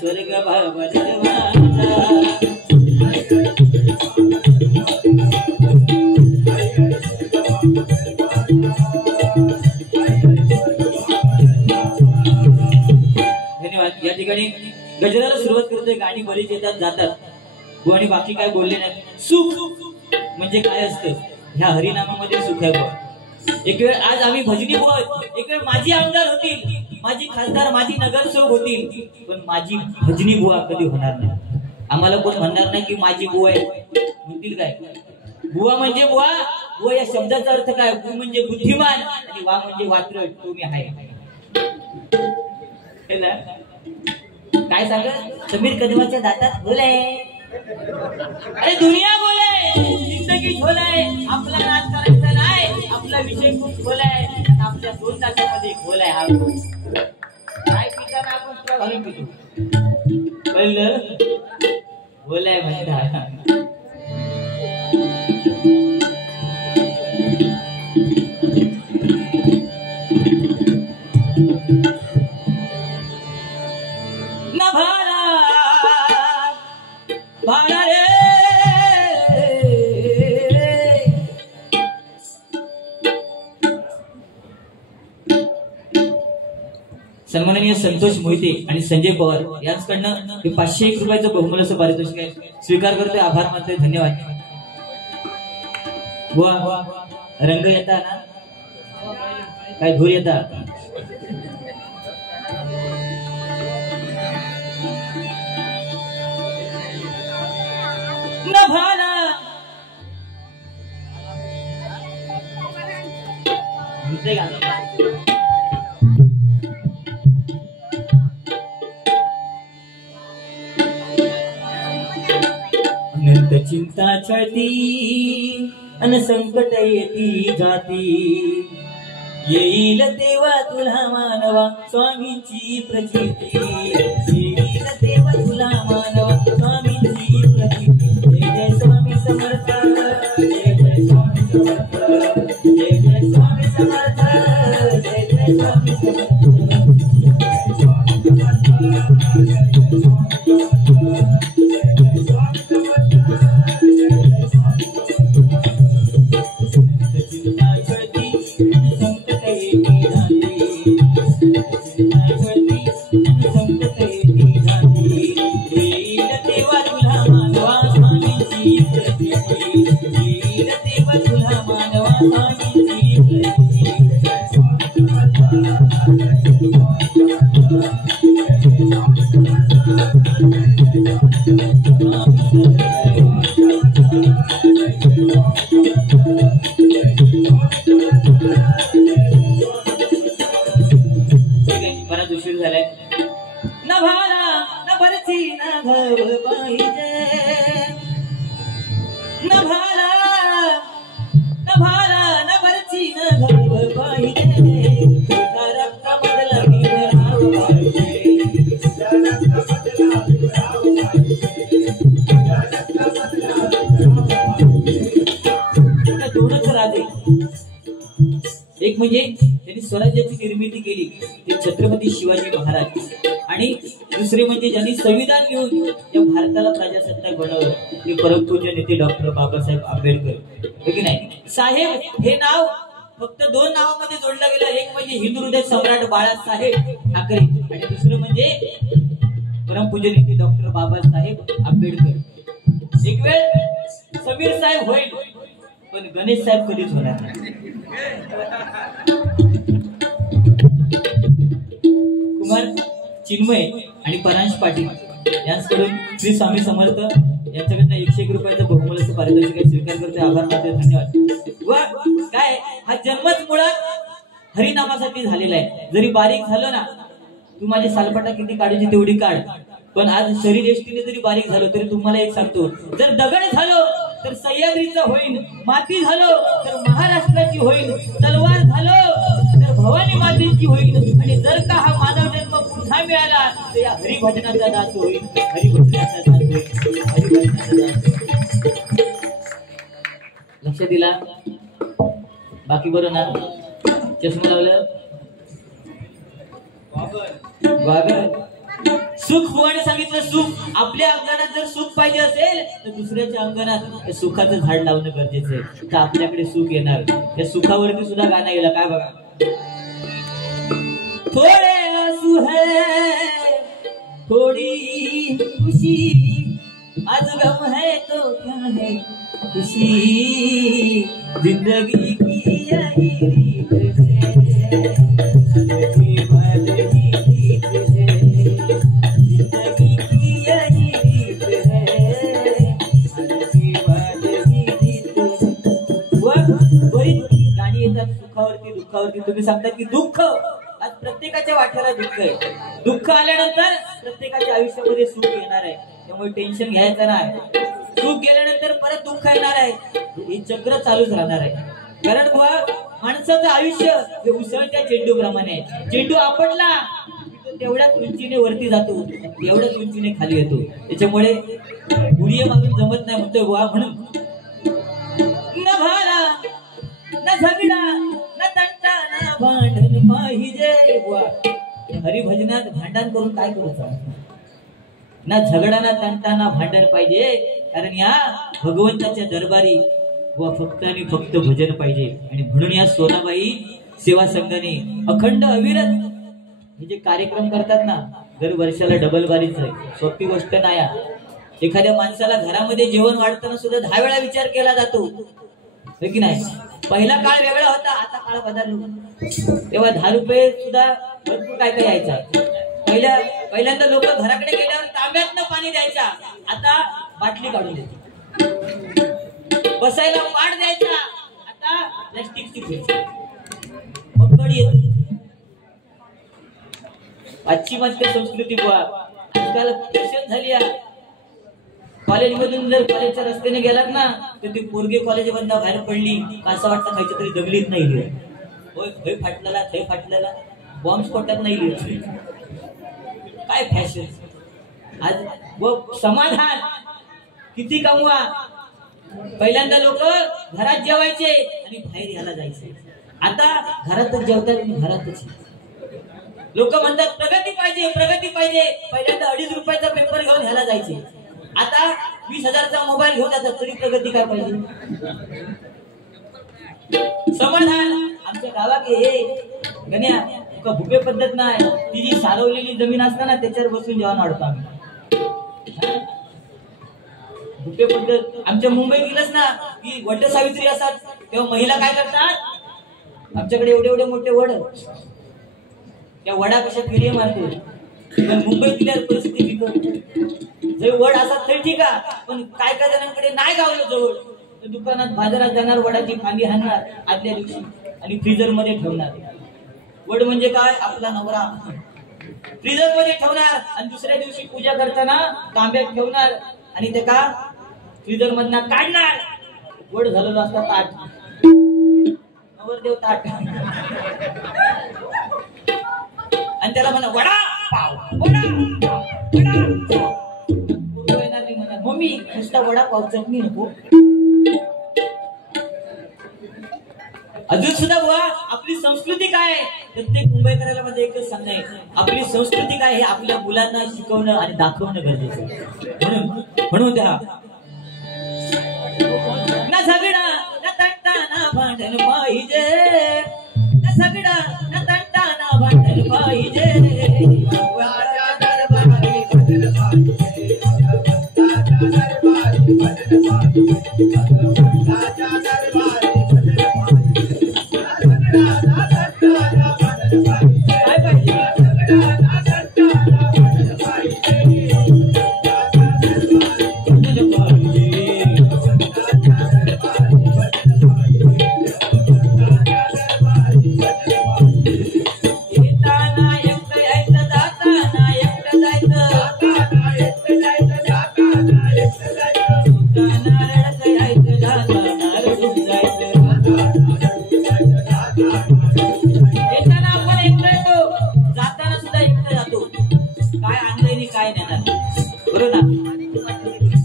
स्वर्ग बाबा दरवाजा. धन्यवाद. या ठिकाणी गजराला सुरुवात करतोय. गाणी बरीच येतात जातात आणि बाकी काय बोलले नाही. सुख म्हणजे काय असतं, ह्या हरिनामामध्ये सुख आहे. एक वेळ आज आम्ही भजनी बुवा, एक वेळ माझी आमदार होतील, माझी खासदार, माझी नगरसेवक होतील, पण माझी भजनी बुवा कधी होणार नाही. आम्हाला कोण म्हणणार नाही की माझी बुवा आहे. म्हणतील काय, बुवा म्हणजे बुवा. बुवा या शब्दाचा अर्थ काय? बु म्हणजे बुद्धिमान आणि वा म्हणजे वात्रट. तुम्ही आहे काय सांग. समीर कदमाच्या दातात बोलाय, अरे दुनिया बोलाय, जिंदगी झोलाय. आपला नाच करायचा नाही, आपला विषय खूप खोलाय, आपल्या 2 तासामध्ये खोलाय. हा काय पिताना आपण तुला घालून पितो, कळलं? बोलाय म्हणता. सन्माननीय संतोष मोहिते आणि संजय पवार यांच्याकडनं हे 501 रुपयाचं बहुमूल्य पारितोषिक आहे. स्वीकार करतोय, आभार मानतोय, धन्यवाद. बुवा रंग येता ना, काय धूर येता? नभाला अनंत चिंता छळती अन संकट येती जाती, येईल तेव्हा तुला मानवा स्वामींची प्रचिती. येईल तेव्हा तुला मानवा स्वामींची प्रचिती. जय जय स्वामी समर्थ, जय जय स्वामी समर्थ, जय जय स्वामी समर्थ, जय जय स्वामी समर्थ. बराच उशीर झालाय. न भाला न भरती न घव पाहिजे, न भाला न भरती न घव पाहिजे. रक्त बदला राव पाहिजे, दोनच राजे. एक म्हणजे त्यांनी स्वराज्याची निर्मिती केली ते छत्रपती शिवाजी महाराज, आणि दुसरे म्हणजे ज्यांनी संविधान घेऊन या भारताला प्रजासत्ताक बनवलं ते परमपूज्य नेते डॉक्टर बाबासाहेब आंबेडकर. हो की नाही? साहेब हे नाव फक्त 2 नावामध्ये जोडलं गेलं. एक म्हणजे हिंदू हृदय सम्राट बाळासाहेब ठाकरे आणि दुसरं म्हणजे परमपूज्य नेते डॉक्टर बाबासाहेब आंबेडकर. एक वेळ समीर साहेब होईल, पण गणेश साहेब कधीच होणार नाही. कुमार चिन्मय आणि परांश पाटील यांच्याकडून श्री स्वामी समर्थ यांच्याकडनं 101 रुपयाचं बहुमूल्य पारितोषिक स्वीकार करते, आभार मानते, धन्यवाद. व काय हा जन्मच मुळात हरिनामासाठी झालेला आहे. जरी बारीक झालं ना, तू माझी सालपाटा किती काढायची तेवढी काढ, पण आज शरीर एष्टीने जरी बारीक झालो तरी तुम्हाला एक सांगतो, जर दगड झालो तर सह्याद्रीचं होईल, माती झालो तर महाराष्ट्राची होईल, तलवार झालो तर भवानी मातेची होईल, आणि जर का हा मानव जन्म पुन्हा मिळाला तर या हरिभजनाचा दास होईल, हरिभजनाचा दास होईल, हरिभजनाचा दास होईल. लक्ष दिला? बाकी बरं ना? चष्मा लावलं? वागर सुख बुवाने सांगितलं, सुख आपल्या अंगणात जर सुख पाहिजे असेल तर दुसऱ्याच्या अंगणात सुखाचं झाड लावणं गरजेचं आहे, तर आपल्याकडे सुख येणार. त्या सुखावरती सुद्धा गाणं गेलं काय बघा. थोडे आंसू है थोड़ी खुशी, आज गम है तो क्या है खुशी, जिंदगी की यही रीत है, मन की बात ही रीत है, जिंदगी की यही रीत है, मन की बात ही रीत है। बरीच गाणी येतात सुखावरती दुःखावरती. तुम्ही सांगता की दुःख, आज प्रत्येकाच्या वाट्याला दुःख आहे. दुःख आल्यानंतर प्रत्येकाच्या आयुष्यामध्ये सुख येणार आहे. त्यामुळे टेन्शन घ्यायचं नाही. सुख गेल्यानंतर परत दुःख येणार आहे. हे चक्र चालूच राहणार आहे. कारण माणसाचं आयुष्य हे उसळत्या चेंडू प्रमाणे आहे. चेंडू आपटला तेवढ्याच उंचीने वरती जातो, तेवढ्याच उंचीने खाली येतो. त्याच्यामुळे उडी मारून जमत नाही म्हणतोय बुवा. म्हणून न भाला न झगडा न तंटा न भांडण पाहिजे बुवा. हरिभजनात भांडण करून काय करायचं? ना झगडा ना तंटा ना भांडण पाहिजे. कारण या भगवंताच्या दरबारी व फक्त आणि फक्त भजन पाहिजे. आणि म्हणून या सोनाबाई सेवा संघाने अखंड अविरत हे जे कार्यक्रम करतात ना, दर वर्षाला डबल बारीच आहे. सोपी गोष्ट नाही. एखाद्या माणसाला घरामध्ये जेवण वाढताना सुद्धा 10 वेळा विचार केला जातो, है की नाही? पहिला काळ वेगळा होता, आता काळ बदलला. तेव्हा 10 रुपये सुद्धा भरपूर काय काय यायचा. पहिल्यांदा लोक घराकडे गेल्यावर तांब्यातनं पाणी द्यायचा, आता बाटली काढून देते. बसायला वाढ द्यायचा, आता प्लास्टिकची खेळ. मग कडी येतो. पाश्चिमात्य संस्कृती बुवा आजकाल फॅशन झाली आहे. कॉलेजमधून जर कॉलेजच्या रस्त्याने गेलात ना, तर ती पोरगी कॉलेज बंदा बाहेर पडली, असं वाटतं खायचं तरी दगलीत नाही. होय खै फाटलेला, खै फाटलेला, बॉम्ब स्फोटात नाही. काय फॅशन आज व समाधान किती कमवा. पहिल्यांदा लोक घरात जेवायचे आणि बाहेर यायला जायचे. आता घरातच जेवतात आणि घरातच. लोक म्हणतात प्रगती पाहिजे, प्रगती पाहिजे. पहिल्यांदा 2.5 रुपयाचा पेपर घेऊन ह्याला जायचे, आता 20,000चा मोबाईल घेऊन जातात. तरी प्रगती काय पाहिजे? समाधान. आमच्या गावात हे गण्या का भुके पद्धत नाही. ती जी सारवलेली जमीन असताना त्याच्यावर बसून जेवण वाढतो आम्ही. भुके पद्धत आमच्या मुंबईत गेलंच ना की वट सावित्री असतात, तेव्हा महिला काय करतात? आमच्याकडे एवढे एवढे मोठे वड, त्या वडा कशा फिरे मारतो. पण मुंबईत गेल्यावर परिस्थिती बिकट. जर वड असतात तरी ठीक आहे, पण काय काय जणांकडे नाही गावलं जवळ, तर दुकानात बाजारात जाणार, वडाची फांदी हाणणार आदल्या दिवशी आणि फ्रीजर मध्ये ठेवणार. वड म्हणजे काय? आपला नवरा. फ्रीजर मध्ये ठेवणार आणि दुसऱ्या दिवशी पूजा करताना तांब्यात ठेवणार आणि ते का फ्रीजर मधनं काढणार. वड झालेलं असतं ताट, नवरदेव ताट, आणि त्याला म्हणा वडा पाव, वडा येणार नाही. म्हणा मम्मी नुसता वडा पाव, चटणी नको. अजून सुद्धा बुवा आपली संस्कृती काय आहे? प्रत्येक मुंबईकराला माझं एकच सांगणं आहे, आपली संस्कृती काय हे आपल्या मुलांना शिकवणं आणि दाखवणं गरजेचं. म्हणून द्या ना झगडा ना तंटा ना भांडण पाहिजे, ना झगडा ना तंटा ना भांडण पाहिजे.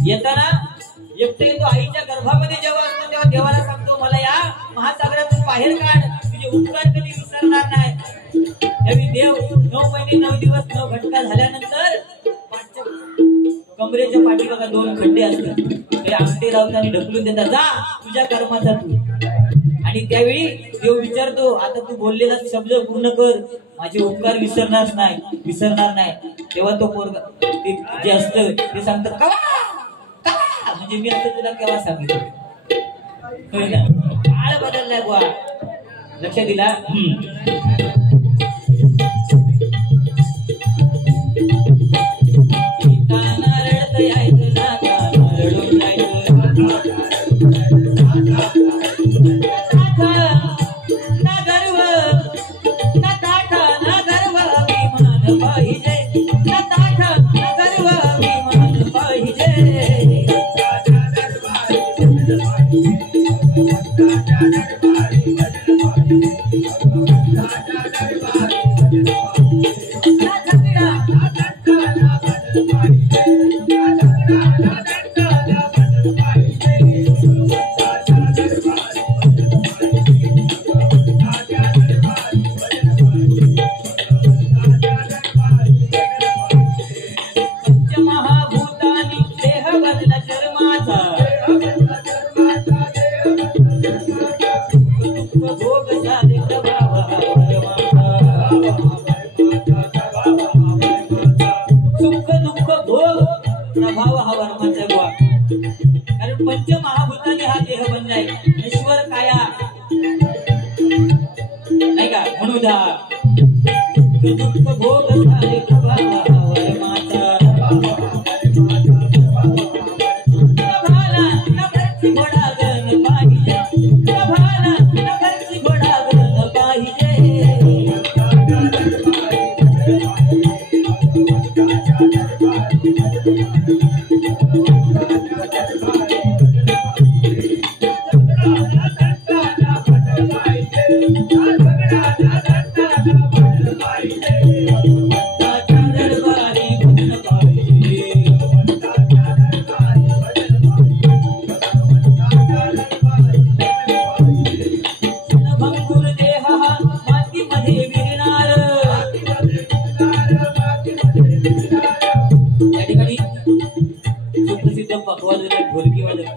येताना एकटे येतो. आईच्या गर्भामध्ये जेव्हा असतो तेव्हा देवाला सांगतो, मला या महासागरातून बाहेर काढ, तुझे उपकार कधी विसरणार नाही. त्यावेळी देव 9 महिने 9 दिवस 9 घटका झाल्यानंतर कमरेच्या पाठीमागे 2 खड्डे असतात, ते अंगठे लावून आणि ढकलून देतात, जा तुझ्या कर्माचा तू. आणि त्यावेळी देव विचारतो, आता तू बोललेला शब्द पूर्ण कर, माझे उपकार विसरणार नाही. तेव्हा तो पोरगा ते जे असतं ते सांगतं, म्हणजे मी आता तुला केव्हा सांगितलं. काळ बदललाय बुवा. लक्ष दिला पंचमहाभूतांनी हा देह बनलाय ईश्वर काया नाही का म्हणून दुःख भोग झाले प्रभावावर माता प्रभाला नभरची घोडागण पाहिजे प्रभाला नभरची घोडागण पाहिजे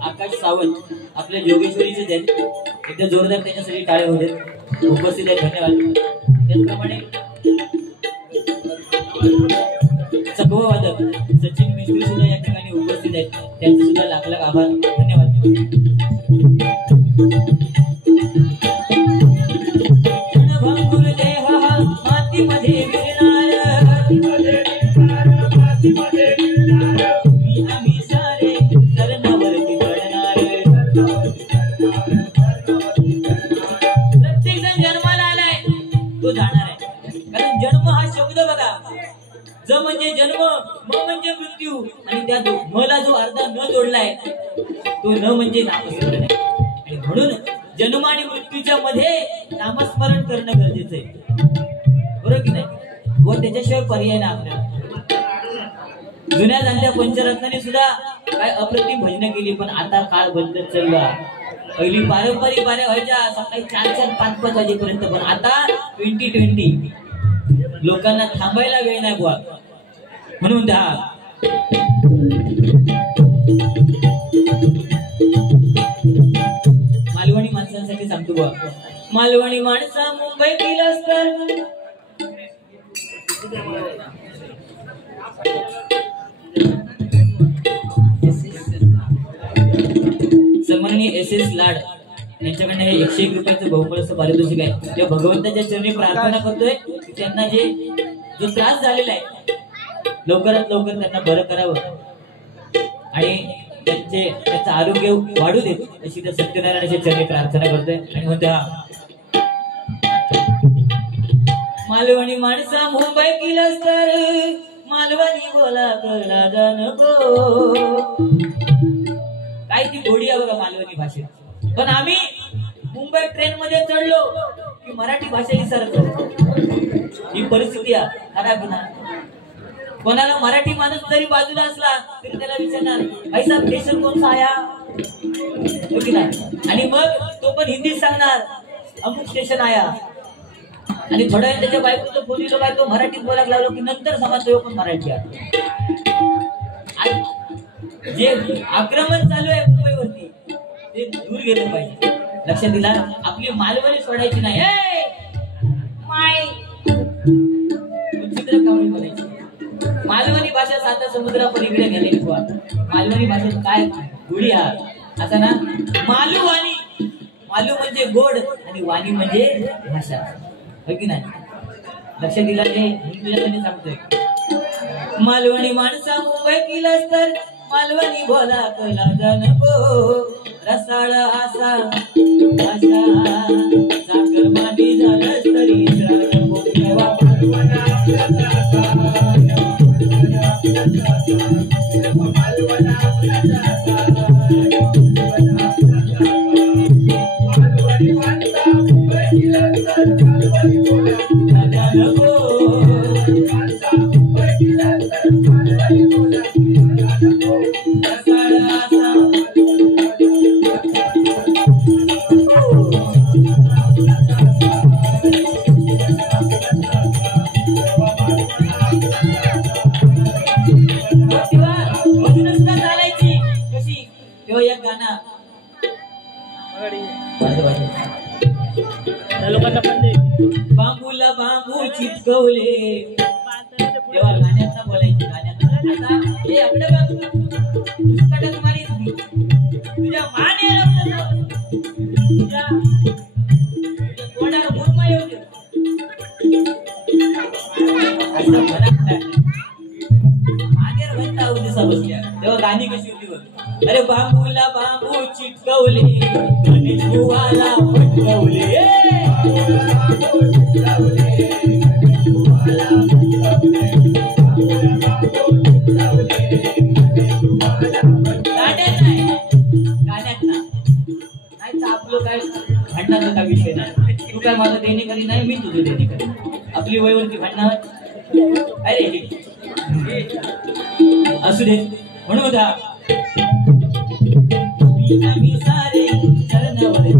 आकाश सावंत आपल्या जोगेश्वरीचे जयंती एकदा जोरदार त्याच्यासाठी टाळे होते उपस्थित आहेत धन्यवाद त्याचप्रमाणे चकवा वादक सचिन मिस्त्री सुद्धा या ठिकाणी उपस्थित आहेत त्यांचे सुद्धा लाख लाख आभार धन्यवाद क्षणभंगुर देह मातीमध्ये विरणार ज म्हणजे जन्म म म्हणजे मृत्यू आणि त्या मला जो अर्धा न जोडलाय तो न म्हणजे नामस्मरण आहे आणि म्हणून जन्म आणि मृत्यूच्या मध्ये नामस्मरण करणं गरजेचं आहे बरोबर की नाही व त्याच्याशिवाय पर्याय नाही आपल्याला जुन्या जाणत्या पंचरत्नांनी सुद्धा काय अप्रतिम भजनं केली पण आता काळ बदलत चालला पहिली पारंपरिक बाऱ्या व्हायच्या सकाळी 4-5 वाजेपर्यंत पण आता 2020 लोकांना थांबायला वेळ नाही बुवा म्हणून मालवणी माणसांसाठी सांगतो बुवा मालवणी माणसा मुंबईतील असतात सन्माननीय SS लाड यांच्याकडनं हे 101 रुपयाचं बहुमूल्य पारितोषिक आहे ते भगवंताच्या चरणी प्रार्थना करतोय की त्यांना जो त्रास झालेला आहे लवकरात लवकर त्यांना बरं करावं आणि त्याचं आरोग्य वाढू देत अशी त्या सत्यनारायणाच्या चरणी प्रार्थना करतोय आणि म्हणतो मालवणी माणसा मुंबई किलस तर मालवणी बोला कळला जानको काय ती गोडी आहे बघा मालवणी भाषेत पण आम्ही मुंबई ट्रेन मध्ये चढलो की मराठी भाषा विसरतो ही परिस्थिती आहे खराब ना कोणाला मराठी माणूस जरी बाजूला असला तरी त्याला विचारणार भाई साहब स्टेशन कोणता आया आणि मग तो पण हिंदीत सांगणार अमुक स्टेशन आया आणि थोड्या वेळ त्याच्या बायकोचं बोलीलो बाय तो मराठीत बोलायला लागलो की नंतर समजतो पण मराठी आहे जे आक्रमण चालू आहे मुंबईवरती ते दूर गेलं पाहिजे लक्षात दिला आपली मालवणी सोडायची नाही माय चित्र कावळी बोलायची मालवणी भाषा साता समुद्रा पलीकडे गेलेली मालवणी भाषेत काय गुढी हा असा ना मालू आणि मालू म्हणजे गोड आणि वाणी म्हणजे भाषा, है की नाही? लक्षात दिला ते हिंदुजाने सांगतोय मालवणी माणसा मुंबई किलास तर मालवणी बोला कला जाणको रसाळ आसा आशा साखर मानी झालंच तरी बांबूला बांबू चिटकवले तेव्हा गाण्यात बोलायचे गाण्यात आता हे आपल्या बाजूला मारी तुझ्या माने तुझ्या कोणाला मुरमा येऊ दे असं तेव्हा गाणी कशी होती बघ अरे बांबूला बांबू चिटकवले गणेश बुवाला पटकवले आपलं काय भांडणाचा काय विषय नाही तू काय माझं देणेकरी नाही मी तुझं देणेकरी आपली वयवरती भांडणार अरे असू दे म्हणून होता मी सारे चरणावर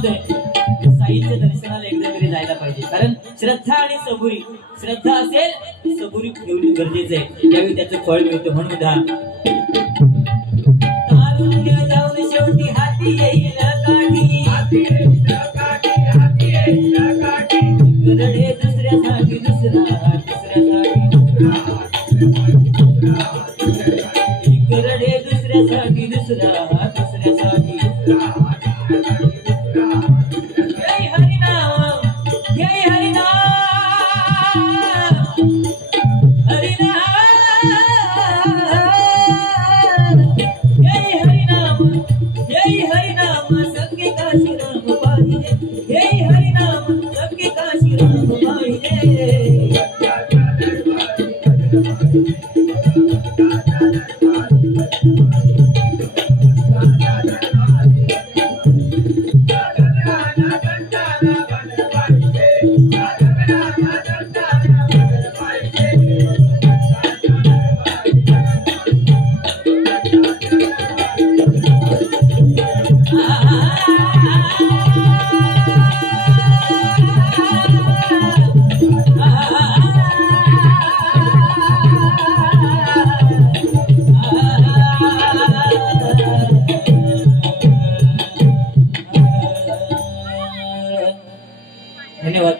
साईच्या दर्शनाला एकदा तरी जायला पाहिजे कारण श्रद्धा आणि सबुरी श्रद्धा असेल सबुरी ठेवणे गरजेचे आहे त्यावेळी त्याचं फळ मिळतं म्हणून तारुण्य जाऊन शेवटी हाती येईल काठी गरडे दुसऱ्यासाठी दुसरा गरडे दुसऱ्यासाठी दुसऱ्यासाठी हरिनाम संगे काशी राम धन्यवाद.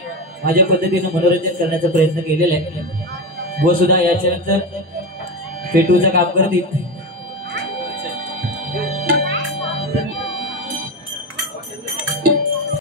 माझ्या पद्धतीने मनोरंजन करण्याचा प्रयत्न केलेला आहे व सुद्धा याच्यानंतर पेटूचं काम करतील.